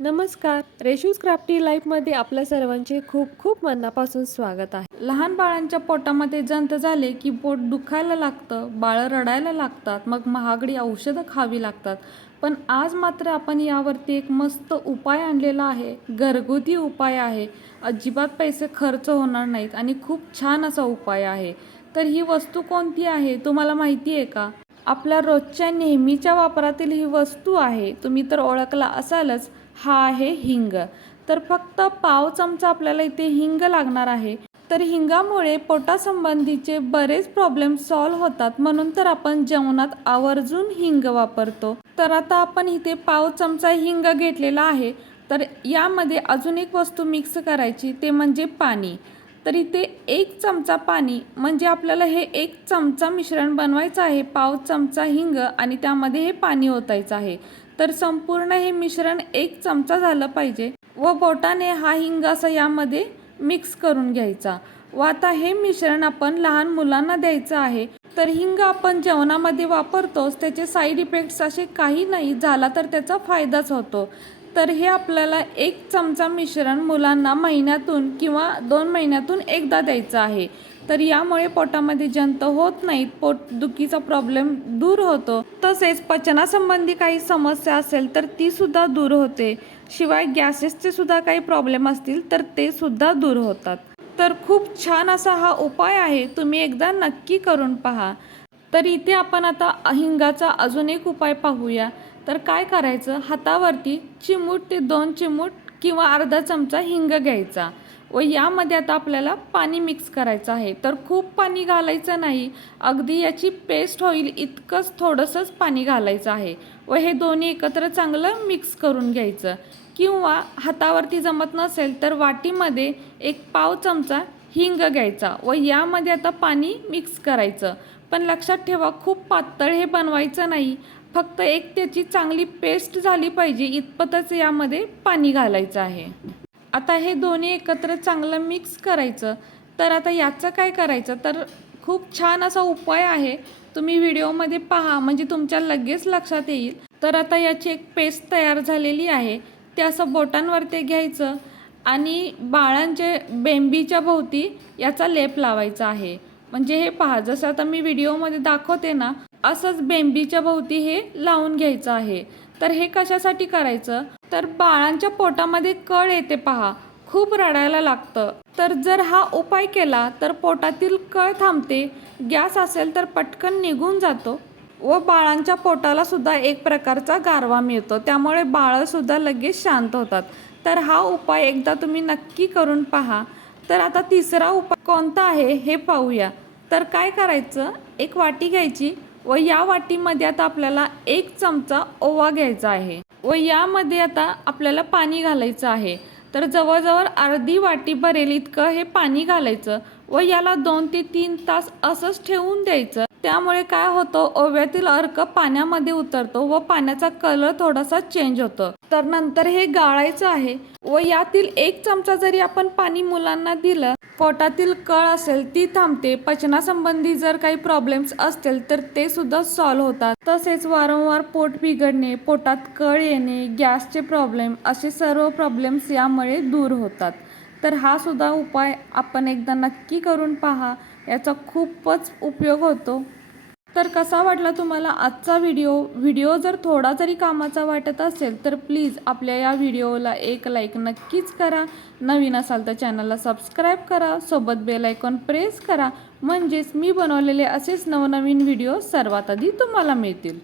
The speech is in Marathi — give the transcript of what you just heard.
नमस्कार. रेशूज क्राफ्टी लाईफमध्ये आपल्या सर्वांचे खूप खूप मनापासून स्वागत आहे. लहान बाळांच्या पोटामध्ये जंत झाले की पोट दुखायला लागतं बाळं रडायला लागतात मग महागडी औषधं खावी लागतात. पण आज मात्र आपण यावरती एक मस्त उपाय आणलेला आहे. घरगुती उपाय आहे. अजिबात पैसे खर्च होणार नाहीत आणि खूप छान असा उपाय आहे. तर ही वस्तू कोणती आहे तुम्हाला माहिती आहे का? आपल्या रोजच्या नेहमीच्या वापरातील ही वस्तू आहे. तुम्ही तर ओळखला असालच. हा आहे हिंग. तर फक्त पाव चमचा आपल्याला इथे हिंग लागणार आहे. तर हिंगामुळे पोटासंबंधीचे बरेच प्रॉब्लेम सॉल्व्ह होतात म्हणून तर आपण जेवणात आवर्जून हिंग वापरतो. तर आता आपण इथे पाव चमचा हिंग घेतलेला आहे. तर यामध्ये अजून एक वस्तू मिक्स करायची ते म्हणजे पाणी. तर इथे एक चमचा पाणी म्हणजे आपल्याला हे एक चमचा मिश्रण बनवायचं आहे पाव चमचा हिंग आणि त्यामध्ये हे पाणी ओतायचं आहे. तर संपूर्ण हे मिश्रण एक चमचा झालं पाहिजे व बोटाने हा हिंग असा यामध्ये मिक्स करून घ्यायचा. व आता हे मिश्रण आपण लहान मुलांना द्यायचं आहे तर हिंग आपण जेवणामध्ये वापरतोच त्याचे साईड इफेक्ट्स असे काही नाही झाला तर त्याचा फायदाच होतो. तर हे आपल्याला एक चमचा मिश्रण मुलांना महिन्यातून किंवा दोन महिन्यातून एकदा द्यायचं आहे. तर यामुळे पोटामध्ये जंत होत नाहीत पोटदुखीचा प्रॉब्लेम दूर होतो. तसेच पचनासंबंधी काही समस्या असेल तर ती सुद्धा दूर होते. शिवाय गॅसेसचे सुद्धा काही प्रॉब्लेम असतील तर ते सुद्धा दूर होतात. तर खूप छान असा हा उपाय आहे तुम्ही एकदा नक्की करून पहा. तर इथे आपण आता हिंगाचा अजून एक उपाय पाहूया. तर काय करायचं? हातावरती चिमूट ते दोन चिमूट किंवा अर्धा चमचा हिंग घ्यायचा. व यामध्ये आता आपल्याला पाणी मिक्स करायचं आहे. तर खूप पाणी घालायचं नाही. अगदी याची पेस्ट होईल इतकंच थोडंसंच पाणी घालायचं आहे. व हे दोन्ही एकत्र चांगलं मिक्स करून घ्यायचं. किंवा हातावरती जमत नसेल तर वाटीमध्ये एक पाव चमचा हिंग घ्यायचा व यामध्ये आता पाणी मिक्स करायचं. पण लक्षात ठेवा खूप पातळ हे बनवायचं नाही. फक्त एक त्याची चांगली पेस्ट झाली पाहिजे इतपतच यामध्ये पाणी घालायचं आहे. आता हे दोन्ही एकत्र चांगलं मिक्स करायचं. तर आता याचं काय करायचं? तर खूप छान असा उपाय आहे. तुम्ही व्हिडिओमध्ये पहा. म्हणजे तुमच्या लगेच लक्षात येईल. तर आता याची एक पेस्ट तयार झालेली आहे. ते असं बोटांवरती घ्यायचं आणि बाळांचे बेंबीच्या भोवती याचा लेप लावायचा आहे. म्हणजे हे पहा जसं आता मी व्हिडिओमध्ये दाखवते ना असंच बेंबीच्या भोवती हे लावून घ्यायचं आहे. तर हे कशासाठी करायचं? तर बाळांच्या पोटामध्ये कळ येते पहा. खूप रडायला लागतं. तर जर हा उपाय केला तर पोटातील कळ थांबते. गॅस असेल तर पटकन निघून जातो. व बाळांच्या पोटाला सुद्धा एक प्रकारचा गारवा मिळतो. त्यामुळे बाळंसुद्धा लगेच शांत होतात. तर हा उपाय एकदा तुम्ही नक्की करून पहा. तर आता तिसरा उपाय कोणता आहे हे पाहूया. तर काय करायचं? एक वाटी घ्यायची. व या वाटीमध्ये आता आपल्याला एक चमचा ओवा घ्यायचा आहे. व यामध्ये आता आपल्याला पाणी घालायचं आहे. तर जवळजवळ अर्धी वाटी भरेल इतकं हे पाणी घालायचं व याला दोन ते तीन तास असंच ठेवून द्यायचं. त्यामुळे काय होतं ओव्यातील अर्क पाण्यामध्ये उतरतो व पाण्याचा कलर थोडासा चेंज होतो. तर नंतर हे गाळायचं आहे व यातील एक चमचा जरी आपण पाणी मुलांना दिलं पोटातील कळ असेल ती थांबते. पचनासंबंधी जर काही प्रॉब्लेम्स असतील तर ते सुद्धा सॉल्व्ह होतात. तसेच वारंवार पोट बिघडणे पोटात कळ येणे गॅसचे प्रॉब्लेम असे सर्व प्रॉब्लेम्स यामुळे दूर होतात. तर हा सुद्धा उपाय आपण एकदा नक्की करून पहा. याचा खूपच उपयोग होतो. तर कसा वाटला तुम्हाला आजचा व्हिडिओ व्हिडिओ जर थोडा जरी कामाचा वाटत असेल तर प्लीज आपल्या या व्हिडिओला एक लाईक नक्कीच करा. नवीन असाल तर चॅनलला सबस्क्राईब करा. सोबत बेल आयकॉन प्रेस करा. म्हणजेच मी बनवलेले असेच नवनवीन व्हिडिओ सर्वात आधी तुम्हाला मिळतील.